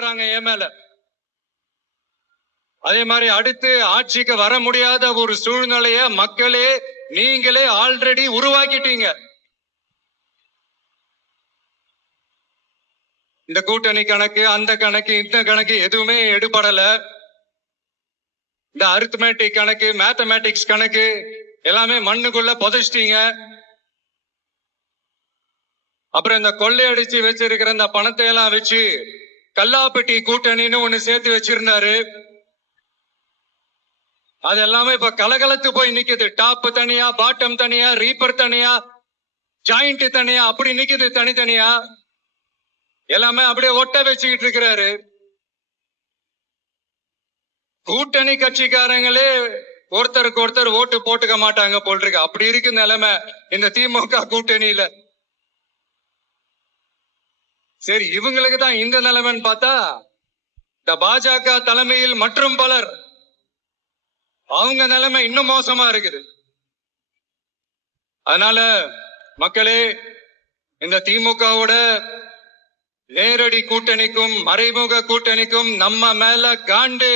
என் மேல. அதே மாதிரி அடுத்து ஆட்சிக்கு வர முடியாத ஒரு சூழ்நிலைய மக்களே நீங்களே ஆல்ரெடி உருவாக்கிட்டீங்க. இந்த கூட்டணி கணக்கு, அந்த கணக்கு, இந்த கணக்கு எதுவுமே எடுபடல. இந்த அரித்மேட்டிக் கணக்கு, மேத்தமேட்டிக்ஸ் கணக்கு எல்லாமே மண்ணுக்குள்ள புதைச்சிட்டீங்க. அப்புறம் இந்த கொள்ளையடிச்சு வச்சிருக்கிற இந்த பணத்தை எல்லாம் வச்சு கல்லாப்பட்டி கூட்டணின்னு ஒண்ணு சேர்த்து வச்சிருந்தாரு. அது எல்லாமே இப்ப கலகலத்து போய் நிக்குது. டாப் தனியா, பாட்டம் தனியா, ரீப்பர் தனியா, ஜாயிண்ட் தனியா, அப்படி நிக்குது தனித்தனியா. எல்லாமே அப்படியே ஒட்ட வச்சுக்கிட்டு இருக்கிறாரு. கூட்டணி கட்சிக்காரங்களே ஒருத்தருக்கு ஒருத்தர் ஓட்டு போட்டுக்க மாட்டாங்க போல் இருக்கு. அப்படி இருக்கு நிலைமை இந்த திமுக கூட்டணியில. சரி, இவங்களுக்கு தான் இந்த நிலைமைன்னு பார்த்தா இந்த பாஜக தலைமையில் மற்றும் பலர் அவங்க நிலைமை இன்னும் மோசமா இருக்குது. அதனால மக்களே, இந்த திமுகவோட நேரடி கூட்டணிக்கும் மறைமுக கூட்டணிக்கும் நம்ம மேல காண்டு.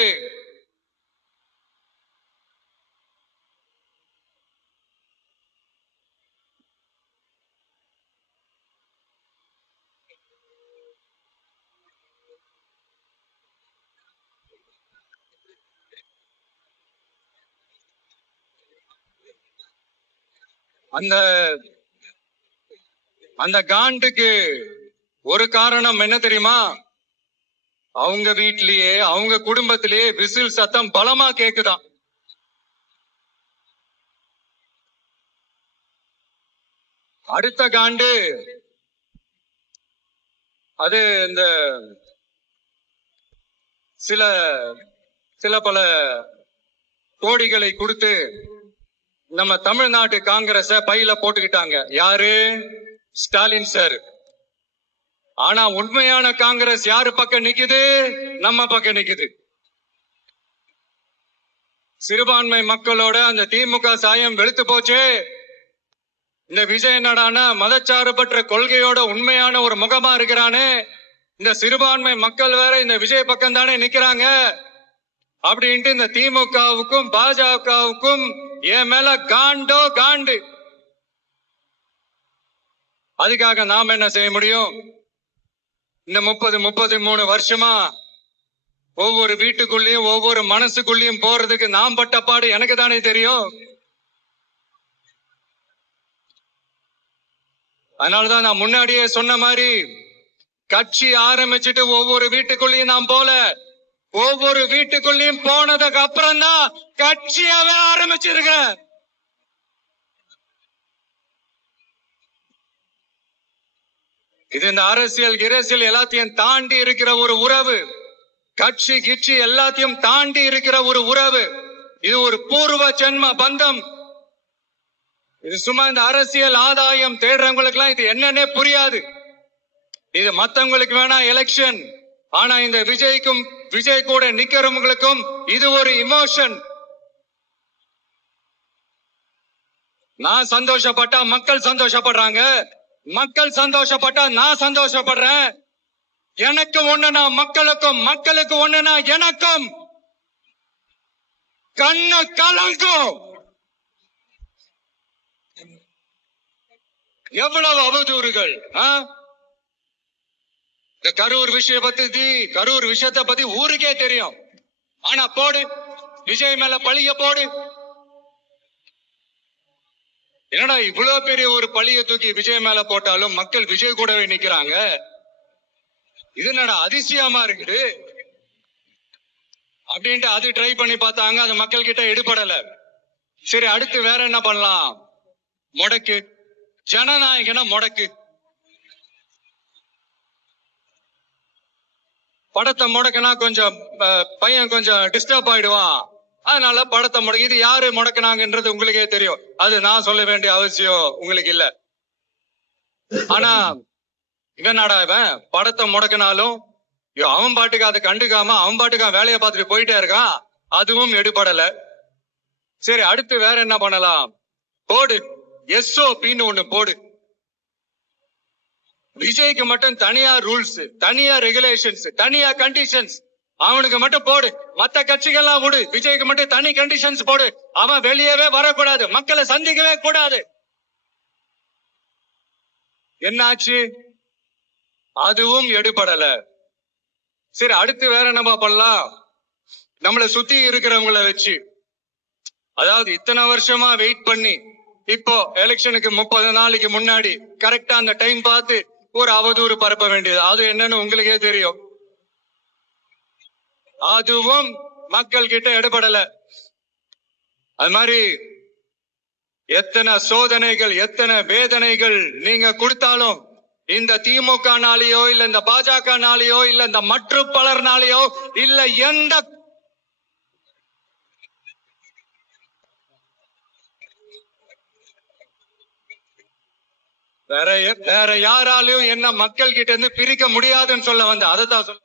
அந்த காண்டுக்கு ஒரு காரணம் என்ன தெரியுமா? அவங்க வீட்லயே, அவங்க குடும்பத்திலேயே விசில் சத்தம் பலமா கேக்குதான். அடுத்த காண்டு அது இந்த சில சில பல கோடிகளை கொடுத்து நம்ம தமிழ்நாட்டு காங்கிரஸ பையில போட்டுக்கிட்டாங்க. யாரு? ஸ்டாலின் சார். ஆனா உண்மையான காங்கிரஸ் யாரு பக்கம் நிக்குது? நம்ம பக்கம் நிக்குது. சிறுபான்மை மக்களோட அந்த திமுக சாயம் வெளுத்து போச்சு. இந்த விஜய் என்னடானா மதச்சார்பற்ற கொள்கையோட உண்மையான ஒரு முகமா இருக்கிறானே. இந்த சிறுபான்மை மக்கள் வேற இந்த விஜய் பக்கம் தானே நிக்கிறாங்க அப்படின்ட்டு இந்த திமுகவுக்கும் பாஜகவுக்கும் என் மேல காண்டோ காண்டு. அதுக்காக நாம என்ன செய்ய முடியும்? இந்த 33 வருஷமா ஒவ்வொரு வீட்டுக்குள்ளேயும் ஒவ்வொரு மனசுக்குள்ளேயும் போறதுக்கு நாம் பட்ட பாடு எனக்கு தானே தெரியும். அதனாலதான் நான் முன்னாடியே சொன்ன மாதிரி கட்சி ஆரம்பிச்சுட்டு ஒவ்வொரு வீட்டுக்குள்ளேயும் நாம் போல, ஒவ்வொரு வீட்டுக்குள்ளேயும் போனதுக்கு அப்புறம் தான் கட்சியாவே ஆரம்பிச்சிருக்கிறேன். இது இந்த அரசியல் எல்லாத்தையும் தாண்டி இருக்கிற ஒரு உறவு. கட்சி கிட்சி எல்லாத்தையும் தாண்டி இருக்கிற ஒரு உறவு. இது ஒரு பூர்வ ஜென்ம பந்தம். இது சும்மா இந்த அரசியல் ஆதாயம் தேடுறவங்களுக்கு எல்லாம் இது என்னன்னே புரியாது. இது மத்தவங்களுக்கு வேணா எலெக்ஷன். ஆனா இந்த விஜய் கூட நிக்கிறவங்களுக்கும் இது ஒரு இமோஷன். நான் சந்தோஷப்பட்டா மக்கள் சந்தோஷப்படுறாங்க, மக்கள் சந்தோஷப்பட்டா நான் சந்தோஷப்படுறேன். எனக்கு ஒண்ணுனா மக்களுக்கும், மக்களுக்கு ஒண்ணுனா எனக்கும் கண்ணு கலங்கும். எவ்வளவு அவதூறுகள்! இந்த கரூர் விஷயத்தை பத்தி ஊருக்கே தெரியும். ஆனா போடு, விஜய் மேல பழிய போடு. என்னடா இவ்வளவு பெரிய ஒரு பழிய தூக்கி விஜய் மேல போட்டாலும் மக்கள் விஜய் கூடவே நிக்கிறாங்க. இது என்னடா அதிசயமா இருக்குது அப்படின்ட்டு அது ட்ரை பண்ணி பார்த்தாங்க. அது மக்கள் கிட்ட எடுபடல. சரி, அடுத்து வேற என்ன பண்ணலாம்? முடக்கு, ஜனநாயகன முடக்கு. படத்தை முடக்கினா கொஞ்சம் பையன் கொஞ்சம் டிஸ்டர்ப் ஆயிடுவான். அதனால படத்தை முடக்கி. இது யாரு முடக்கினாங்கன்றது உங்களுக்கே தெரியும். அது நான் சொல்ல வேண்டிய அவசியம் உங்களுக்கு இல்ல. ஆனா இவனாடா இவன் படத்தை முடக்கினாலும் அவன் பாட்டுக்கு அதை கண்டுக்காம அவன் பாட்டுக்கு வேலையை பார்த்துட்டு போயிட்டே இருக்கான். அதுவும் எடுபடல. சரி, அடுத்து வேற என்ன பண்ணலாம்? போடு, SOPன்னு ஒண்ணு போடு. விஜய்க்கு மட்டும் தனியா ரூல்ஸ், தனியா ரெகுலேஷன்ஸ், தனியா கண்டிஷன்ஸ். அவனுக்கு மட்டும் போடு, மத்த கட்சிகள்லாம் விடு. விஜய்க்கு மட்டும் தனி கண்டிஷன்ஸ் போடு. அவன் வெளியவே வரக்கூடாது, மக்களை சந்திக்கவே கூடாது. என்னாச்சு? அதுவும் எடுபடல. சரி, அடுத்து வேற என்ன பண்ணலாம்? நம்மளை சுத்தி இருக்கிறவங்கள வச்சு, அதாவது இத்தனை வருஷமா வெயிட் பண்ணி இப்போ எலெக்ஷனுக்கு 30 நாளைக்கு முன்னாடி கரெக்டா அந்த டைம் பார்த்து ஒரு அவதூறு பரப்ப வேண்டியது. அது என்னன்னு உங்களுக்கே தெரியும். அதுவும் மக்கள் கிட்ட எடுபடல. அது மாதிரி எத்தனை சோதனைகள், எத்தனை வேதனைகள் நீங்க கொடுத்தாலும் இந்த திமுக நாளையோ இல்ல இந்த பாஜக நாளையோ இல்ல இந்த மற்ற பலர் நாளையோ இல்ல எந்த வேற யாராலையும் என்ன மக்கள் கிட்ட இருந்து பிரிக்க முடியாதுன்னு சொல்ல வந்த. அதை தான் சொல்ல